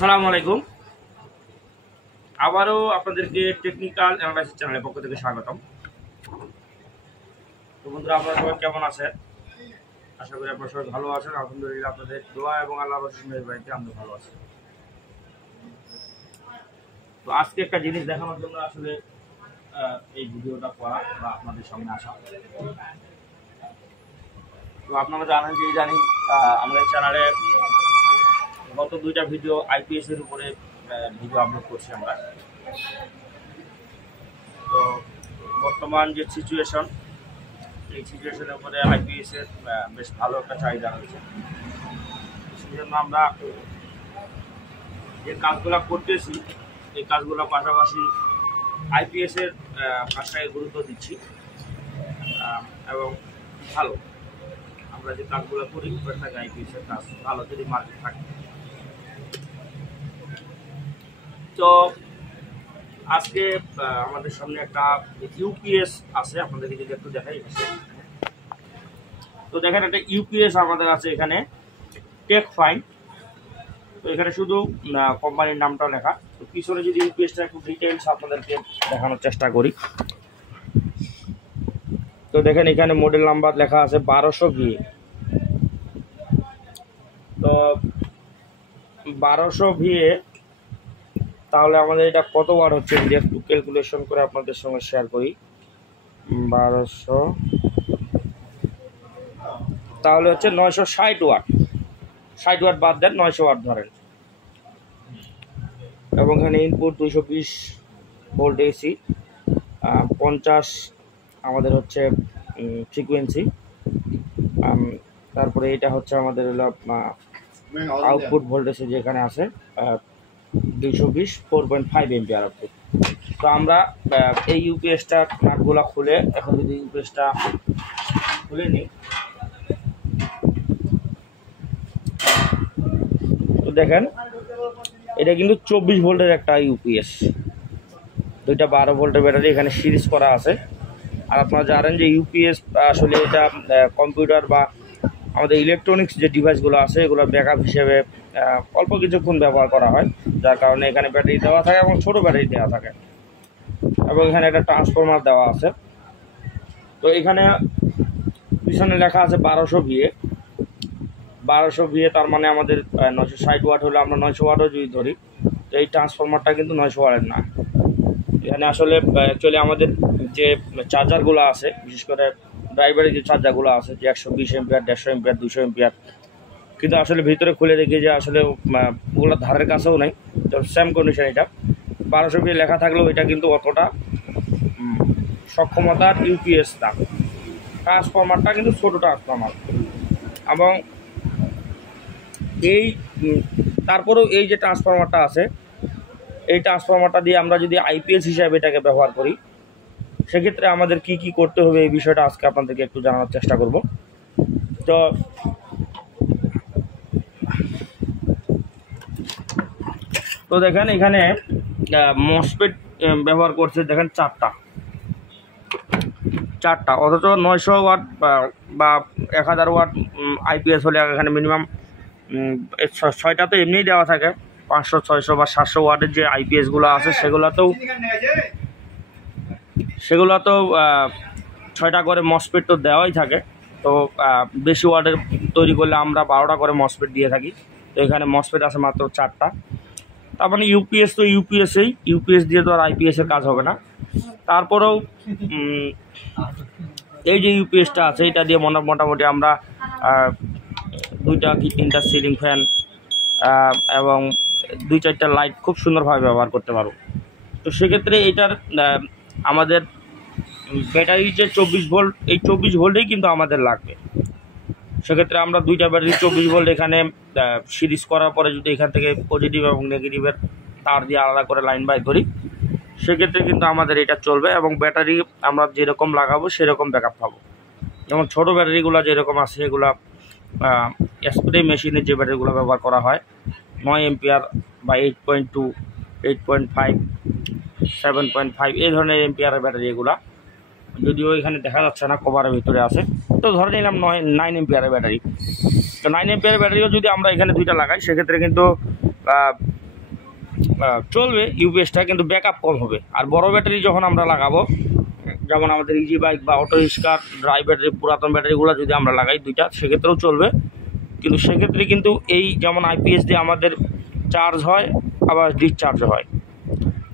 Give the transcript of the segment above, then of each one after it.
আসসালামু আলাইকুম। আবারও আপনাদেরকে টেকনিক্যাল অ্যানালাইসিস চ্যানেলের পক্ষ থেকে স্বাগতম। তো বন্ধুরা, আপনারা সবাই কেমন আছেন? আশা করি আপনারা সবাই ভালো আছেন। আলহামদুলিল্লাহ, আপনাদের দোয়া এবং আল্লাহর রহমতে মেহেরবানিতে আমরা ভালো আছি। তো আজকে একটা জিনিস দেখানোর জন্য আসলে এই ভিডিওটা করা বা আপনাদের সামনে আসা। তো আপনারা জানেন যে আমাদের চ্যানেলে গত দুইটা ভিডিও আইপিএস এর উপরে ভিডিও আপলোড করছি আমরা। তো বর্তমান যে সিচুয়েশন, এই সিচুয়েশনের উপরে আইপিএস এর বেশ ভালো একটা চাহিদা রয়েছে। সেই জন্য আমরা যে কাজগুলো করতেছি, এই কাজগুলোর পাশাপাশি আইপিএস এর কাজটাকে গুরুত্ব দিচ্ছি এবং ভালো আমরা যে কাজগুলো করি করে থাকি আইপিএস এর কাজ ভালো যদি মার্কেট থাকে। তো আজকে আমাদের সামনে একটা ইউপিএস আছে, আপনাদেরকে যদি একটু দেখাই। তো দেখেন, একটা ইউপিএস আমাদের আছে এখানে, টেক ফাইন। তো এখানে শুধু কোম্পানির নামটাও লেখা। তো পিছনে যদি ইউপিএসটা একটু ডিটেইলস আপনাদেরকে দেখানোর চেষ্টা করি। তো দেখেন, এখানে মডেল নাম্বার লেখা আছে 1200 VA। তো 1200 VA, তাহলে আমাদের এটা কত ওয়াট হচ্ছে যদি একটু ক্যালকুলেশন করে আপনাদের সঙ্গে শেয়ার করি। 1200 তাহলে হচ্ছে 960 ওয়াট। 60 ওয়াট বাদ দেন, 900 ওয়াট ধরেন। এবং এখানে ইনপুট 220 ভোল্ট এসি, 50 আমাদের হচ্ছে ফ্রিকোয়েন্সি। তারপরে এটা হচ্ছে আমাদের হলো আউটপুট ভোল্টেজ যেখানে আছে 220 4.5 এম্পিয়ার আউটপুট। তো আমরা এই ইউপিএসটা নাটগুলো খুলে, এখন যদি ইউপিএসটা খুলে নিই, তো দেখেন এটা কিন্তু 24 ভোল্টের একটা ইউপিএস। দুইটা 12 ভোল্টের ব্যাটারি এখানে সিরিজ করা আছে। আর আপনারা জানেন যে ইউপিএস আসলে এটা কম্পিউটার বা আমাদের ইলেকট্রনিক্স যে ডিভাইসগুলো আছে এগুলো ব্যাকআপ হিসেবে অল্প কিছুক্ষণ ব্যবহার করা হয়, যার কারণে এখানে ব্যাটারি দেওয়া থাকে এবং ছোটো ব্যাটারি দেওয়া থাকে। এবং এখানে একটা ট্রান্সফরমার দেওয়া আছে। তো এখানে পিছনে লেখা আছে 1200 VA। 1200 VA তার মানে আমাদের 960 ওয়াট হলে আমরা 900 ওয়াটও যদি ধরি, তো এই ট্রান্সফরমারটা কিন্তু 900 ওয়াটের না। এখানে আসলে অ্যাকচুয়ালি আমাদের যে চার্জারগুলো আছে, বিশেষ করে ড্রাইভারের যে চার্জারগুলো আছে, যে 120 এম্পিয়ার, 150 এম্পিয়ার, 200 এম্পিয়ার, কিন্তু আসলে ভিতরে খুলে দেখি যে আসলে ওগুলো ধারের কাছেও নেই। তো সেম কন্ডিশন এটা 1200 VA লেখা থাকলেও এটা কিন্তু অতটা সক্ষমতার ইউপিএস না। ট্রান্সফরমারটা কিন্তু ছোটো ট্রান্সফরমার। এবং এই তারপরেও এই যে ট্রান্সফরমারটা আছে, এই ট্রান্সফরমারটা দিয়ে আমরা যদি আইপিএস হিসাবে এটাকে ব্যবহার করি, সেক্ষেত্রে আমাদের কি কি করতে হবে এই বিষয়টা আজকে আপনাদেরকে একটু জানানোর চেষ্টা করব। তো দেখেন, এখানে মসফেট ব্যবহার করছে দেখেন চারটা, অথচ 900 ওয়াট বা 1000 ওয়াট আইপিএস হলে এখানে মিনিমাম 6টা তো এমনিই দেওয়া থাকে। 500, 600 বা 700 ওয়াটের যে আইপিএসগুলো আছে সেগুলোতেও 6টা করে মসফেট তো দেওয়াই থাকে। তো বেশি ওয়াটের তৈরি করলে আমরা 12টা করে মসফেট দিয়ে থাকি। তো এখানে মসফেট আছে মাত্র 4টা। তার মানে ইউপিএস তো ইউপিএস দিয়ে তো আর আইপিএসের কাজ হবে না। তারপরেও এই যে ইউপিএসটা আছে, এটা দিয়ে মোটামুটি আমরা 2টা কি 3টা সিলিং ফ্যান এবং 2-4টা লাইট খুব সুন্দরভাবে ব্যবহার করতে পারবো। তো সেক্ষেত্রে এটার আমাদের ব্যাটারি যে 24 ভোল্ট, এই 24 ভোল্টেই কিন্তু আমাদের লাগবে। সেক্ষেত্রে আমরা 2টা ব্যাটারি 24 ভোল্ট এখানে সিরিজ করার পরে যদি এখান থেকে পজিটিভ এবং নেগেটিভের তার দিয়ে আলাদা করে লাইন বাই করি, সেক্ষেত্রে কিন্তু আমাদের এটা চলবে এবং ব্যাটারি আমরা যেরকম লাগাবো সেরকম ব্যাকআপ পাবো। যেমন ছোটো ব্যাটারিগুলো যেরকম আছে, এগুলো স্প্রে মেশিনের যে ব্যাটারিগুলো ব্যবহার করা হয় 9 এম্পিয়ার বা 8.2, 8.5, 7.5 এই ধরনের এম্পিয়ারের ব্যাটারি। এগুলা যদিও এখানে দেখা যাচ্ছে না, কভারের ভিতরে আছে। তো ধরে নিলাম 9 এম্পিয়ারের ব্যাটারি। তো 9 এম্পিয়ারের ব্যাটারিও যদি আমরা এখানে 2টা লাগাই, সেক্ষেত্রে কিন্তু চলবে ইউপিএসটা, কিন্তু ব্যাকআপ কম হবে। আর বড় ব্যাটারি যখন আমরা লাগাবো, যেমন আমাদের ইজি বাইক বা অটো রিক্সা ড্রাই ব্যাটারি, পুরাতন ব্যাটারিগুলো যদি আমরা লাগাই দুইটা, সেক্ষেত্রেও চলবে। কিন্তু সেক্ষেত্রে কিন্তু এই যেমন আইপিএস দিয়ে আমাদের চার্জ হয়, আবার ডিসচার্জ হয়,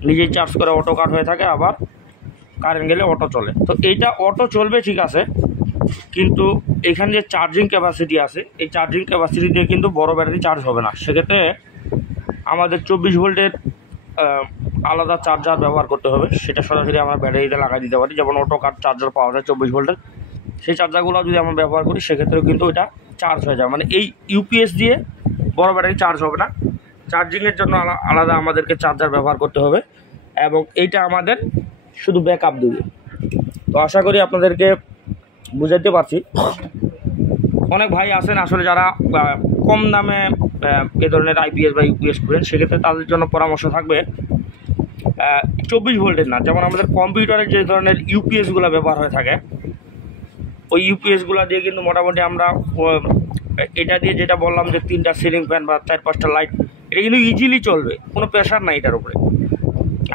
নিজেই চার্জ করে অটো কাট হয়ে থাকে, আবার কারেন্ট গেলে অটো চলে। তো এইটা অটো চলবে ঠিক আছে, কিন্তু এখানে যে চার্জিং ক্যাপাসিটি আছে, এই চার্জিং ক্যাপাসিটি দিয়ে কিন্তু বড় ব্যাটারি চার্জ হবে না। সেক্ষেত্রে আমাদের 24 ভোল্টের আলাদা চার্জার ব্যবহার করতে হবে। সেটা সরাসরি আমরা ব্যাটারিতে লাগাই দিতে পারি, যেমন অটো কাট চার্জার পাওয়া যায় 24 ভোল্টের। সেই চার্জারগুলো যদি আমরা ব্যবহার করি, সেক্ষেত্রেও কিন্তু এটা চার্জ হয়ে যায়। মানে এই ইউপিএস দিয়ে বড় ব্যাটারি চার্জ হবে না, চার্জিংয়ের জন্য আলাদা আমাদেরকে চার্জার ব্যবহার করতে হবে, এবং এইটা আমাদের শুধু ব্যাকআপ দেবে। তো আশা করি আপনাদেরকে বুঝাতে পারছি। অনেক ভাই আছেন আসলে যারা কম দামে এ ধরনের আইপিএস বা ইউপিএস করেন, সেক্ষেত্রে তাদের জন্য পরামর্শ থাকবে 24 ভোল্টের না। যেমন আমাদের কম্পিউটারের যে ধরনের ইউপিএসগুলো ব্যবহার হয়ে থাকে, ওই ইউপিএসগুলো দিয়ে কিন্তু মোটামুটি আমরা এটা দিয়ে যেটা বললাম যে 3টা সিলিং ফ্যান বা 4-5টা লাইট, এটা কিন্তু ইজিলি চলবে, কোনো প্রেশার নাই এটার উপরে।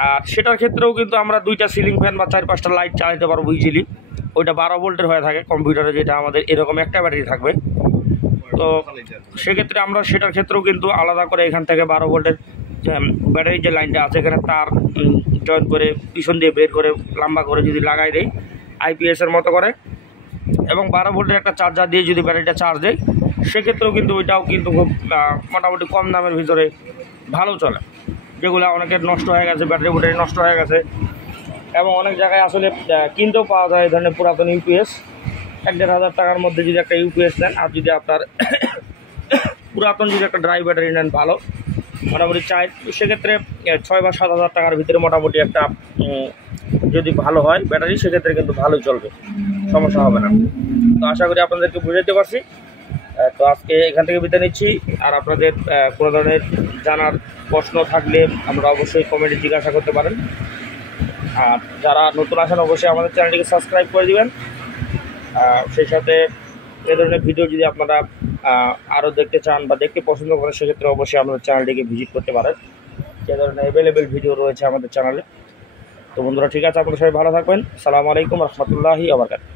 আর সেটার ক্ষেত্রেও কিন্তু আমরা 2টা সিলিং ফ্যান বা 4-5টা লাইট চালাতে পারবো ইজিলি। ওইটা 12 ভোল্টের হয়ে থাকে কম্পিউটারে, যেটা আমাদের এরকম একটা ব্যাটারি থাকবে। তো সেক্ষেত্রে আমরা সেটার ক্ষেত্রেও কিন্তু আলাদা করে এখান থেকে 12 ভোল্টের ব্যাটারির যে লাইনটা আছে, এখানে তার জয়েন করে পিছন দিয়ে বের করে লম্বা করে যদি লাগাই দেয় আইপিএসের মতো করে, এবং 12 ভোল্টের একটা চার্জার দিয়ে যদি ব্যাটারিটা চার্জ দেয়, সেক্ষেত্রেও কিন্তু ওইটাও কিন্তু খুব মোটামুটি কম দামের ভিতরে ভালো চলে। যেগুলো অনেকের নষ্ট হয়ে গেছে, ব্যাটারি নষ্ট হয়ে গেছে, এবং অনেক জায়গায় আসলে কিনতেও পাওয়া যায় এই ধরনের পুরাতন ইউপিএস। 1,500 টাকার মধ্যে যদি একটা ইউপিএস নেন, আর যদি আপনার পুরাতন যদি একটা ড্রাই ব্যাটারি নেন ভালো, মোটামুটি চাই, সেক্ষেত্রে 6 বা 7,000 টাকার ভিতরে মোটামুটি একটা যদি ভালো হয় ব্যাটারি, সেক্ষেত্রে কিন্তু ভালোই চলবে, সমস্যা হবে না। তো আশা করি আপনাদেরকে বুঝাতে পারছি। তো আজকে এখান থেকে বিদায় নিচ্ছি। আর আপনাদের কোনো ধরনের জানার প্রশ্ন থাকলে আমরা অবশ্যই কমেন্টে জিজ্ঞাসা করতে পারেন। আর যারা নতুন আসেন অবশ্যই আমাদের চ্যানেলটিকে সাবস্ক্রাইব করে দিবেন। সেই সাথে এ ধরনের ভিডিও যদি আপনারা আরও দেখতে চান বা দেখতে পছন্দ করেন, সেক্ষেত্রে অবশ্যই আমাদের চ্যানেলটিকে ভিজিট করতে পারেন। যে ধরনের অ্যাভেলেবেল ভিডিও রয়েছে আমাদের চ্যানেলে। তো বন্ধুরা, ঠিক আছে, আপনারা সবাই ভালো থাকবেন। আসসালামু আলাইকুম রহমতুল্লাহি ওয়া বারাকাতুহু।